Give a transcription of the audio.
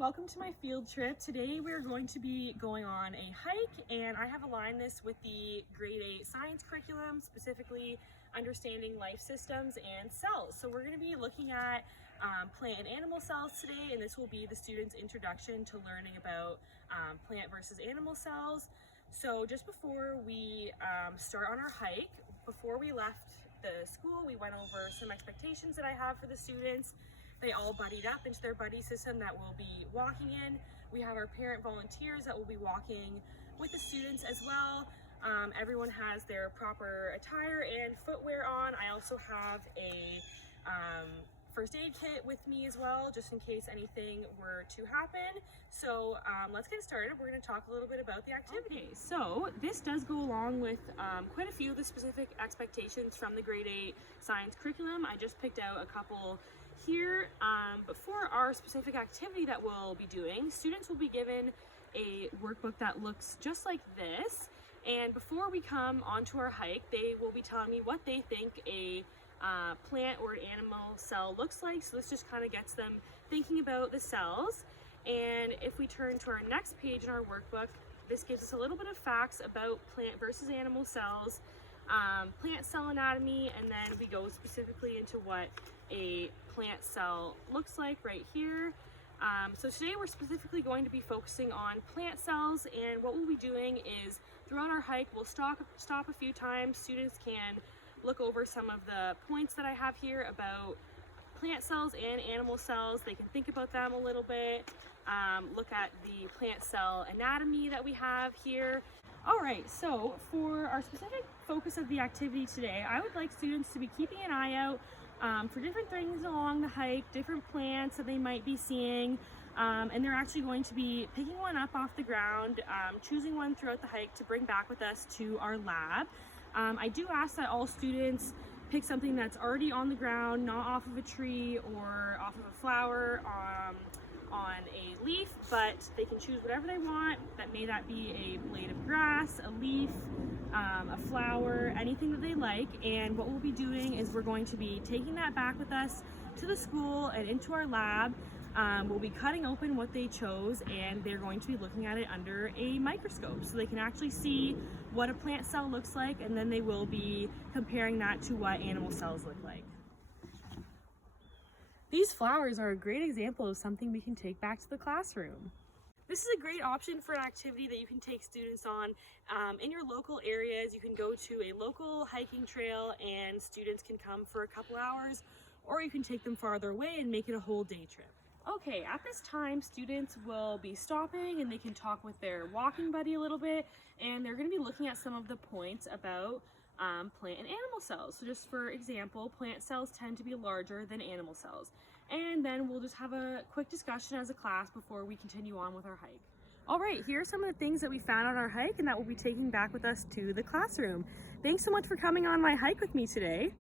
welcome to my field trip. Today we're going to be going on a hike, and I have aligned this with the grade 8 science curriculum, specifically understanding life systems and cells. So we're going to be looking at plant and animal cells today, and this will be the students' introduction to learning about plant versus animal cells. So just before we start on our hike, before we left the school, we went over some expectations that I have for the students. They all buddied up into their buddy system that we'll be walking in. We have our parent volunteers that will be walking with the students as well. Everyone has their proper attire and footwear on. I also have a first aid kit with me as well, just in case anything were to happen. So let's get started. We're going to talk a little bit about the activity. Okay, so this does go along with quite a few of the specific expectations from the grade 8 science curriculum. I just picked out a couple here, but for our specific activity that we'll be doing, students will be given a workbook that looks just like this, and before we come onto our hike, they will be telling me what they think a plant or an animal cell looks like. So this just kind of gets them thinking about the cells. And if we turn to our next page in our workbook, this gives us a little bit of facts about plant versus animal cells, plant cell anatomy, and then we go specifically into what a plant cell looks like right here. So today we're specifically going to be focusing on plant cells, and what we'll be doing is throughout our hike we'll stop a few times. Students can look over some of the points that I have here about plant cells and animal cells. They can think about them a little bit, look at the plant cell anatomy that we have here. Alright, so for our specific focus of the activity today, I would like students to be keeping an eye out for different things along the hike, different plants that they might be seeing, and they're actually going to be picking one up off the ground, choosing one throughout the hike to bring back with us to our lab. I do ask that all students pick something that's already on the ground, not off of a tree or off of a flower, on a leaf, but they can choose whatever they want. That may that be a blade of grass, a leaf, a flower, anything that they like. And what we'll be doing is we're going to be taking that back with us to the school and into our lab. We'll be cutting open what they chose, and they're going to be looking at it under a microscope so they can actually see what a plant cell looks like, and then they will be comparing that to what animal cells look like. These flowers are a great example of something we can take back to the classroom. This is a great option for an activity that you can take students on in your local areas. You can go to a local hiking trail and students can come for a couple hours, or you can take them farther away and make it a whole day trip. Okay, at this time, students will be stopping and they can talk with their walking buddy a little bit, and they're going to be looking at some of the points about plant and animal cells. So just for example, plant cells tend to be larger than animal cells. And then we'll just have a quick discussion as a class before we continue on with our hike. All right, here are some of the things that we found on our hike and that we'll be taking back with us to the classroom. Thanks so much for coming on my hike with me today.